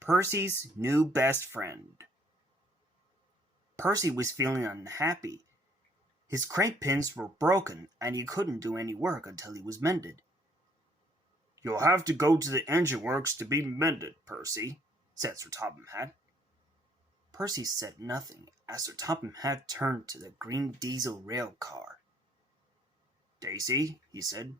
Percy's new best friend. Percy was feeling unhappy. His crate pins were broken, and he couldn't do any work until he was mended. "You'll have to go to the engine works to be mended, Percy," said Sir Topham Hatt. Percy said nothing as Sir Topham Hatt turned to the green diesel rail car. "Daisy," he said,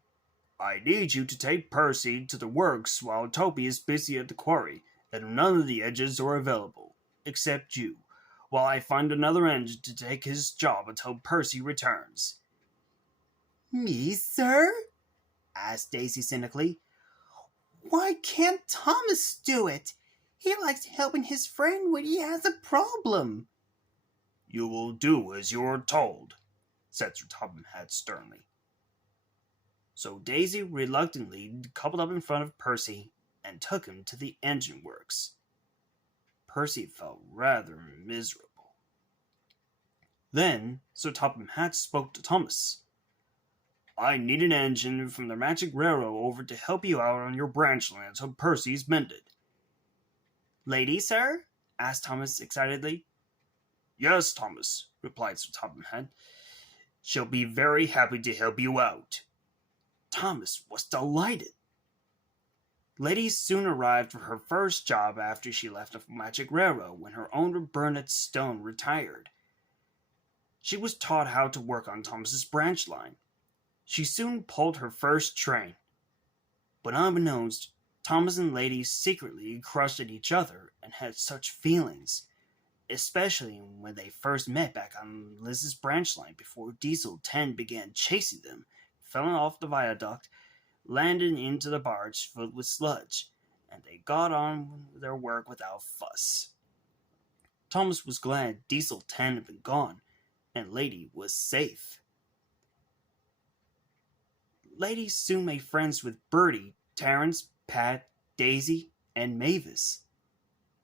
"I need you to take Percy to the works while Toby is busy at the quarry, and none of the engines are available, except you, while I find another engine to take his job until Percy returns." "Me, sir?" asked Daisy cynically. "Why can't Thomas do it? He likes helping his friend when he has a problem." "You will do as you are told," said Sir Topham Hatt sternly. So Daisy reluctantly coupled up in front of Percy and took him to the engine works. Percy felt rather miserable. Then Sir Topham Hatt spoke to Thomas. "I need an engine from the Magic Railroad over to help you out on your branch line until Percy's mended." "Lady, sir?" asked Thomas excitedly. "Yes, Thomas," replied Sir Topham Hatt. "She'll be very happy to help you out." Thomas was delighted. Lady soon arrived for her first job after she left the Magic Railroad when her owner Bernard Stone retired. She was taught how to work on Thomas's branch line. She soon pulled her first train. But unbeknownst, Thomas and Lady secretly crushed at each other and had such feelings, especially when they first met back on Liz's branch line before Diesel 10 began chasing them, fell off the viaduct, landed into the barge filled with sludge, and they got on with their work without fuss. Thomas was glad Diesel 10 had been gone, and Lady was safe. Lady soon made friends with Bertie, Terence, Pat, Daisy, and Mavis.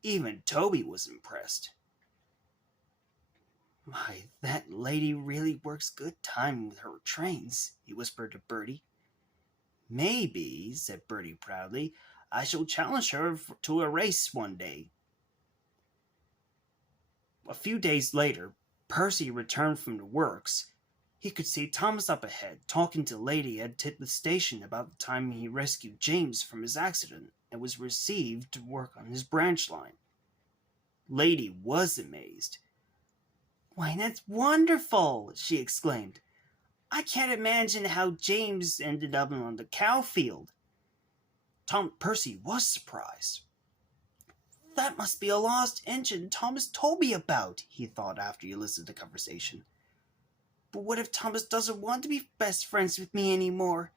Even Toby was impressed. "My, that lady really works good time with her trains," he whispered to Bertie. "Maybe," said Bertie proudly, "I shall challenge her to a race one day." A few days later, Percy returned from the works. He could see Thomas up ahead, talking to Lady at the station about the time he rescued James from his accident and was received to work on his branch line. Lady was amazed. "Why, that's wonderful!" she exclaimed. "I can't imagine how James ended up on the cow field." Percy was surprised. "That must be a lost engine Thomas told me about," he thought after he listened to the conversation. "But what if Thomas doesn't want to be best friends with me anymore?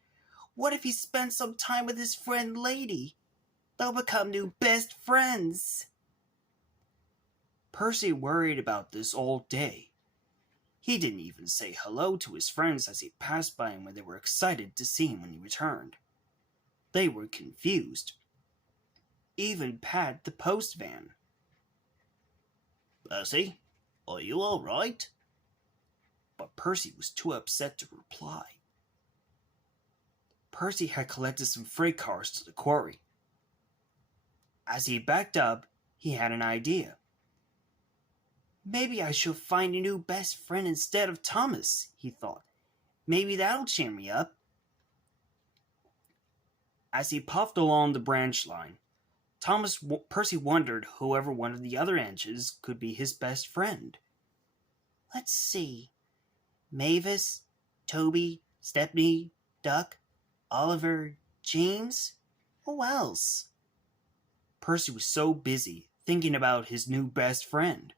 What if he spends some time with his friend Lady? They'll become new best friends." Percy worried about this all day. He didn't even say hello to his friends as he passed by when they were excited to see him when he returned. They were confused. Even Pat the postman. "Percy, are you all right?" But Percy was too upset to reply. Percy had collected some freight cars to the quarry. As he backed up, he had an idea. "Maybe I shall find a new best friend instead of Thomas," he thought. "Maybe that'll cheer me up." As he puffed along the branch line, Percy wondered whoever one of the other engines could be his best friend. "Let's see. Mavis, Toby, Stepney, Duck, Oliver, James. Who else?" Percy was so busy thinking about his new best friend.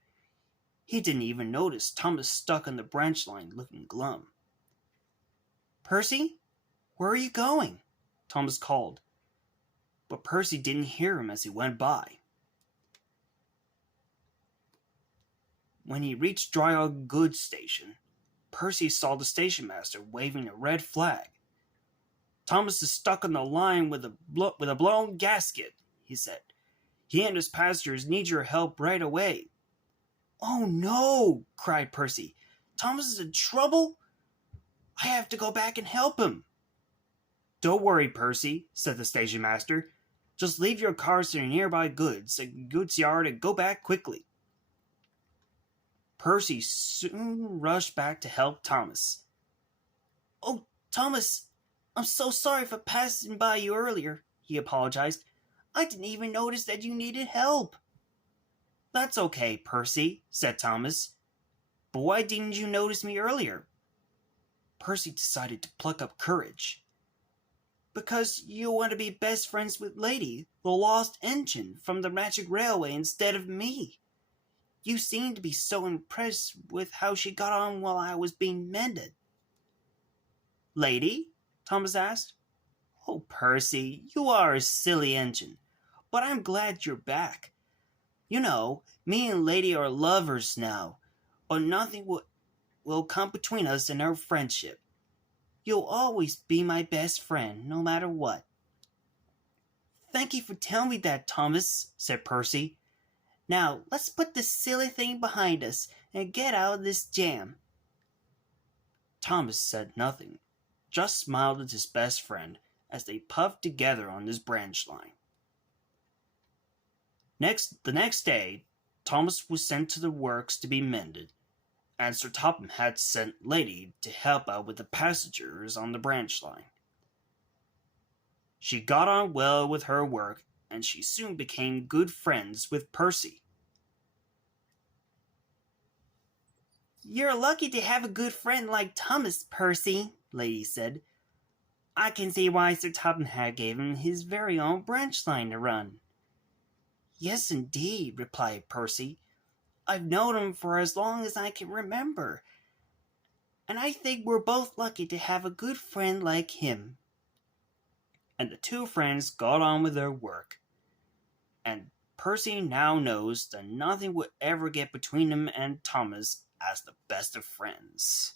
He didn't even notice Thomas stuck on the branch line looking glum. "Percy, where are you going?" Thomas called. But Percy didn't hear him as he went by. When he reached Dryall Goods Station, Percy saw the station master waving a red flag. "Thomas is stuck on the line with a blown gasket," he said. "He and his passengers need your help right away." "Oh no!" cried Percy. "Thomas is in trouble? I have to go back and help him." "Don't worry, Percy," said the station master. Just leave your cars in a nearby goods yard and go back quickly. Percy soon rushed back to help Thomas. Oh, Thomas, I'm so sorry for passing by you earlier, he apologized. I didn't even notice that you needed help. That's okay, Percy, said Thomas. But why didn't you notice me earlier? Percy decided to pluck up courage. Because you want to be best friends with Lady, the lost engine from the Magic Railway, instead of me. You seemed to be so impressed with how she got on while I was being mended. Lady? Thomas asked. Oh, Percy, you are a silly engine, but I'm glad you're back. You know, me and Lady are lovers now, but nothing will come between us in our friendship. You'll always be my best friend, no matter what. Thank you for telling me that, Thomas, said Percy. Now, let's put this silly thing behind us and get out of this jam. Thomas said nothing, just smiled at his best friend as they puffed together on his branch line. The next day, Thomas was sent to the works to be mended, and Sir Topham had sent Lady to help out with the passengers on the branch line. She got on well with her work, and she soon became good friends with Percy. You're lucky to have a good friend like Thomas, Percy, Lady said. I can see why Sir Topham had gave him his very own branch line to run. Yes, indeed, replied Percy. I've known him for as long as I can remember, and I think we're both lucky to have a good friend like him. And the two friends got on with their work, and Percy now knows that nothing would ever get between him and Thomas as the best of friends.